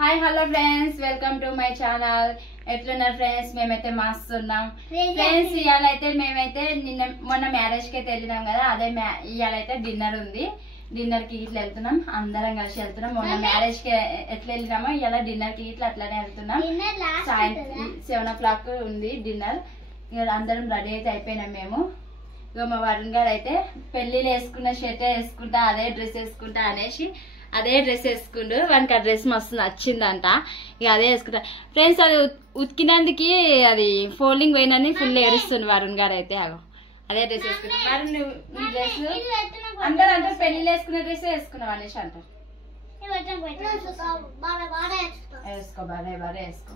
Hi hello friends, welcome to my channel. ఎట్లున్నారు friends? మేమైతే మస్తున్నాం friends. ఇవాళైతే మేమైతే మొన్న మ్యారేజ్ కి అయితే వెళ్ళినాం కదా, అదే ఇవాళైతే డిన్నర్ ఉంది. డిన్నర్ కి ఇట్లా వెళ్తున్నాం, అందరం కలిసి వెళ్తున్నాం. మొన్న మ్యారేజ్ కి ఎట్లా వెళ్ళినామో ఇవాళ డిన్నర్ కి ఇట్లా అట్లానే వెళ్తున్నాం. సాయంత్రం 7 o'clock ఉంది డిన్నర్. ఇక అందరం రెడీ అయితే అయిపోయినాం మేము. ఇక మా వరుణ్ గారు అయితే పెళ్లిలో వేసుకున్న షర్ట్ వేసుకుంటా, అదే డ్రెస్ వేసుకుంటా అనేసి అదే డ్రెస్ వేసుకుండు. వానికి ఆ డ్రెస్ మస్తు నచ్చిందంట, ఇక అదే వేసుకుంటా ఫ్రెండ్స్. అది ఉతికినందుకు అది ఫోల్డింగ్ పోయినని ఫుల్ ఏడుస్తుంది వరుణ్ గారు అయితే. అదే డ్రెస్ వేసుకుంటా. వరుణ్ నీ డ్రెస్ అందరు అంటారు పెళ్లిలో వేసుకున్న డ్రెస్ వేసుకున్నావు అనేసి అంటారు. వేసుకో బాగా బాగా వేసుకో.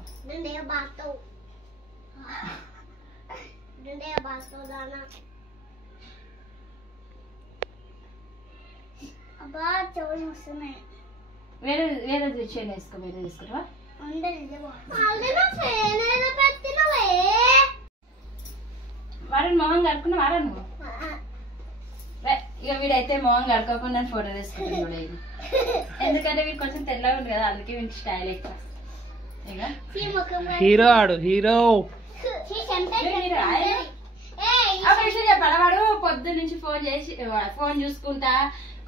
వేరే వేరే చైన్ వేసుకో. వేరే తీసుకురా. వారని మొహం కడుక్కున్నా వారా నువ్వు? ఇక వీడైతే మొహం కడుక్కోకుండా ఫోటో తీసుకుంటాను. ఎందుకంటే వీడు కొంచెం తెల్లగా ఉంది కదా, అందుకే వీడికి స్టైల్ ఎక్కువ. హీరో ఆడు హీరో. చెప్పాలి వాడు పొద్దు నుంచి ఫోన్ చూసుకుంటా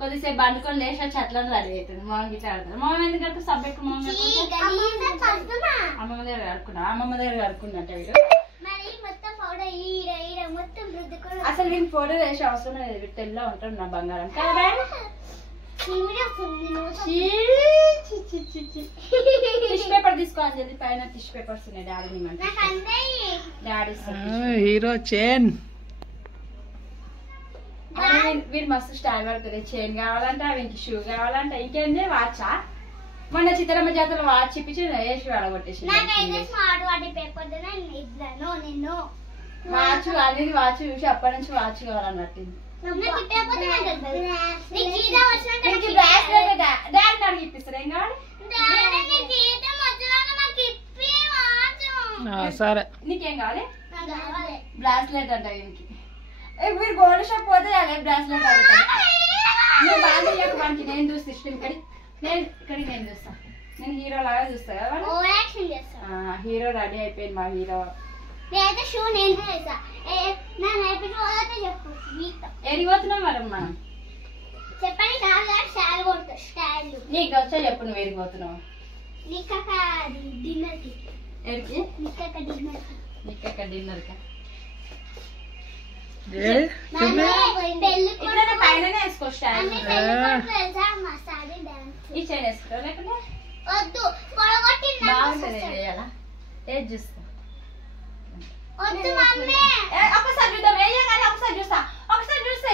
కొద్దిసేపు బండుకొని లేచి వచ్చి అట్లా రెడీ అవుతుంది. మొహం గిట్లా ఆడుతుంది. మొహం ఎందుకు కడుకు సబ్బెక్కు మొహం అమ్మమ్మ దగ్గర కడుకున్నా. అమ్మమ్మ దగ్గర కడుకున్నట్ట వీడు. అసలు వీడికి ఫోటో వేసే అవసరం లేదు, వీడు తెల్ల ఉంటాడు నా బంగారం. టిష్యూ పేపర్ తీసుకోవాలని చెప్పి పైన టిష్యూ పేపర్స్ ఉన్నాయి. Daddy hero chain. వీడు మస్తు స్టైల్ పడుతుంది. చైన్ కావాలంట, వీనికి షూ కావాలంట, ఇంకేంది వాచా. మొన్న చిత్రమ్మ జాతర వాచ్ ఇప్పించి వేసి వాడగొట్టేసి వాచ్ అనేది వాచ్ చూసి అప్పటి నుంచి వాచ్ కావాలన్నట్టు. డాడీ అడిగి ఇప్పిస్తారు. ఏం కావాలి? సరే నీకేం కావాలి? బ్రాస్లెట్ అంట వీనికి. మీరు గోల్డ్ షాప్ పోతే బ్రాస్లెట్ అవుతాయి. నువ్వు బాగా వానికి నేను చూస్తా ఇష్టం. ఇక్కడికి నేను చూస్తా. నేను హీరో లాగా చూస్తా కదా. హీరో రెడీ అయిపోయింది మా హీరో. ఎడిగిపోతున్నాం మేడం మనం. నీకు వచ్చా చెప్పు, నువ్వు ఎడిగిపోతున్నావు. డిన్నర్ కా పైన వేసుకో. స్టాండ్ ఈ చైన్ వేసుకో. లేకపోతే బాగుంటుంది వేయాలా? ఏది చూస్తా ఒకసారి చూద్దాం. వేయ కానీ ఒకసారి చూస్తా. ఒకసారి చూస్తే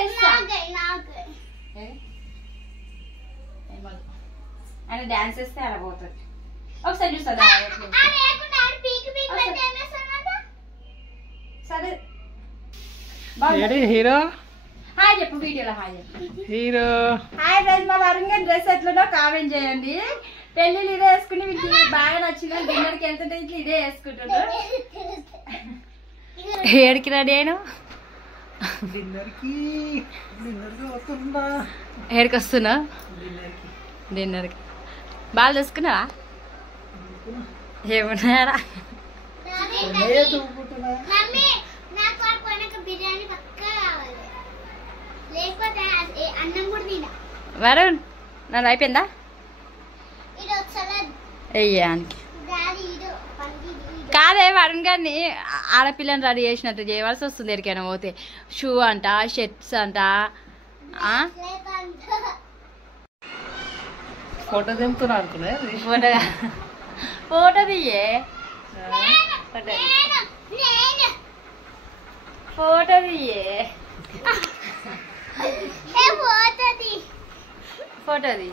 ఆయన డాన్స్ వేస్తే అలా పోతుంది. ఒకసారి చూస్తా. సరే హీరో హాయ్ చెప్పు. వీడియోలో హాయ్ చెప్పు. Hero hi friends. మా వరుణ్ గారి డ్రెస్ ఎట్లుందో కామెంట్ చేయండి. పెళ్లిలు ఇదే వేసుకుని మీకు బాగా నచ్చింది. డిన్నర్కి వెళ్తుంటే ఇట్లా ఇదే వేసుకుంటున్నారు. ఏడికి రెడీ అయినా? ఏడికి వస్తున్నా? డిన్నర్కి బాగా చూసుకున్నావా? ఏమన్నారా? వరుణ్ నన్ను అయిపోయిందా? అయ్యానికి కాదే వరుణ్ గారిని ఆడపిల్లని రెడీ చేసినట్టు చేయవలసి వస్తుంది. ఎక్కడికైనా పోతే షూ అంట, షర్ట్స్ అంట. ఫోటో దింపుతున్నా అనుకున్నా. ఫోటో తీయే. ఫోటో తీయే. ఫోటో తీ.